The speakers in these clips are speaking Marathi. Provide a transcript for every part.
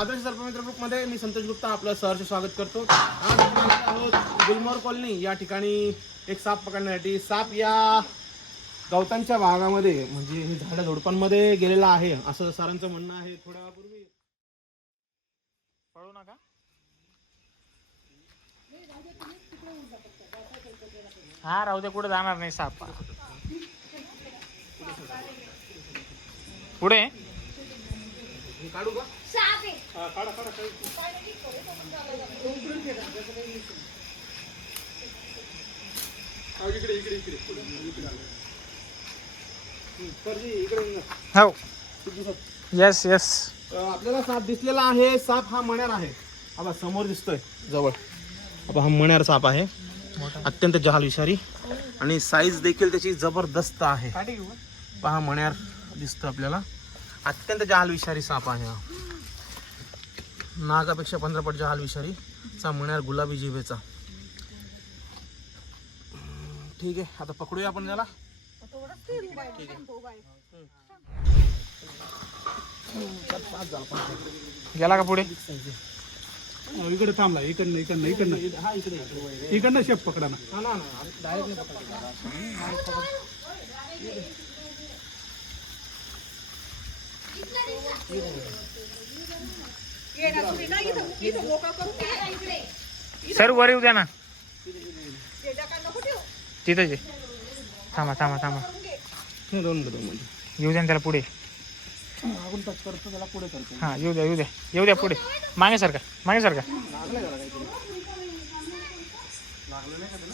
आदर्श सर्पमित्र ग्रुपमध्ये मी संतोष गुप्ता आपलं सहर्ष स्वागत करतो. आज आपण आहोत गुलमोहर कॉलनी. या ठिकाणी एक साप पकडण्यासाठी. साप या गवतांच्या भागामध्ये म्हणजे हे झाडं झुडपांमध्ये गेलेला आहे असं सरांचं म्हणणं आहे. थोड्या वेळापूर्वी पळू नका. हा राहू दे कुठे जाणार नाही साप. पुढे? हे. काढू का इकडे. हो येस येस आपल्याला साप दिसलेला आहे. साप हा मण्यार आहे. आबा समोर दिसतोय जवळ. आबा हा मण्यार साप आहे. अत्यंत जहाल विषारी. आणि साईज देखील त्याची जबरदस्त आहे. पहा मण्यार दिसतो आपल्याला. अत्यंत जहाल विषारी साप आहे हा. नागापेक्षा पंधरा पट जहाल विषारी चा मण्यार गुलाबी जिभेचा. ठीक आहे आता पकडूया आपण त्याला. गेला का पुढे? इकडे थांबला इकडनं इकडनं इकडनं. हा इकडे इकडनं शेप पकडा ना. ना डायरेक्ट नाही पकडायचा. सर वर येऊ द्या ना. तिथंच थांबा थांबा थांबा. येऊ द्या ना त्याला पुढे. हां हा येऊ द्या येऊ द्या. येऊ द्या पुढे. मागे सारखा मागे सारखा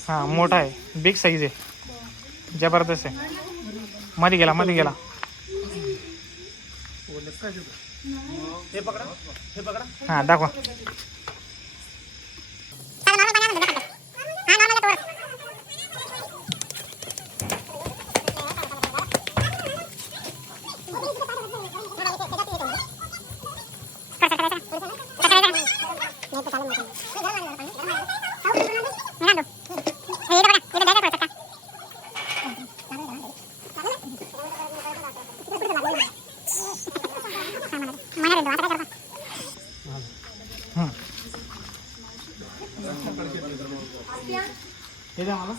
हा मोठा आहे. बिग साईज आहे. जबरदस्त आहे. मध्ये गेला मध्ये गेला. हे पकडा हे पकडा. हा दाखवा. हम्म. हे द्या मला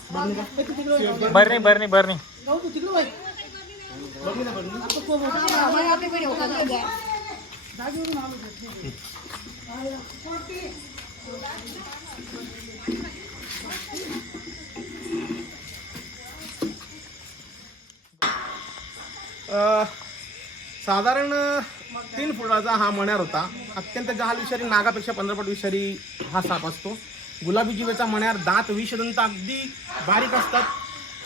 साधारण तीन फुटाचा हा मण्यार होता. अत्यंत जहाल विषारी नागापेक्षा पंधरा पट विषारी हा साप असतो. गुलाबी जिवेचा मण्यार दात विषदंत अगदी बारीक असतात.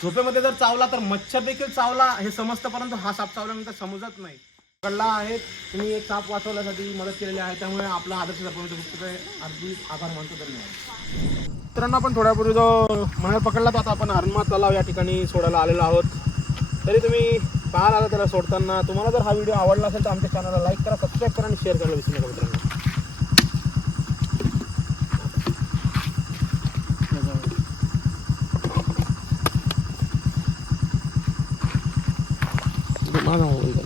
झोपेमध्ये जर चावला तर मच्छर देखील चावला हे समजतं परंतु हा साप चावल्यानंतर समजत नाही. कडला आहे तुम्ही एक साप वाचवण्यासाठी मदत केलेली आहे. त्यामुळे आपला आदर्श सरपंच अगदी आभार मानतो. धन्यवाद. मित्रांनो आपण थोड्यापूर्वी जो मण्यार पकडला तो आता आपण हरणमा तलाव या ठिकाणी सोडायला आलेलो आहोत. तरी तुम्ही पाहायला आला त्याला सोडताना तुम्हाला जर हा व्हिडिओ आवडला असेल तर आमच्या चॅनलला लाईक करा सबस्क्राईब करा आणि शेअर करायला विसरू नका मित्रांनो. माझा मोबाईल.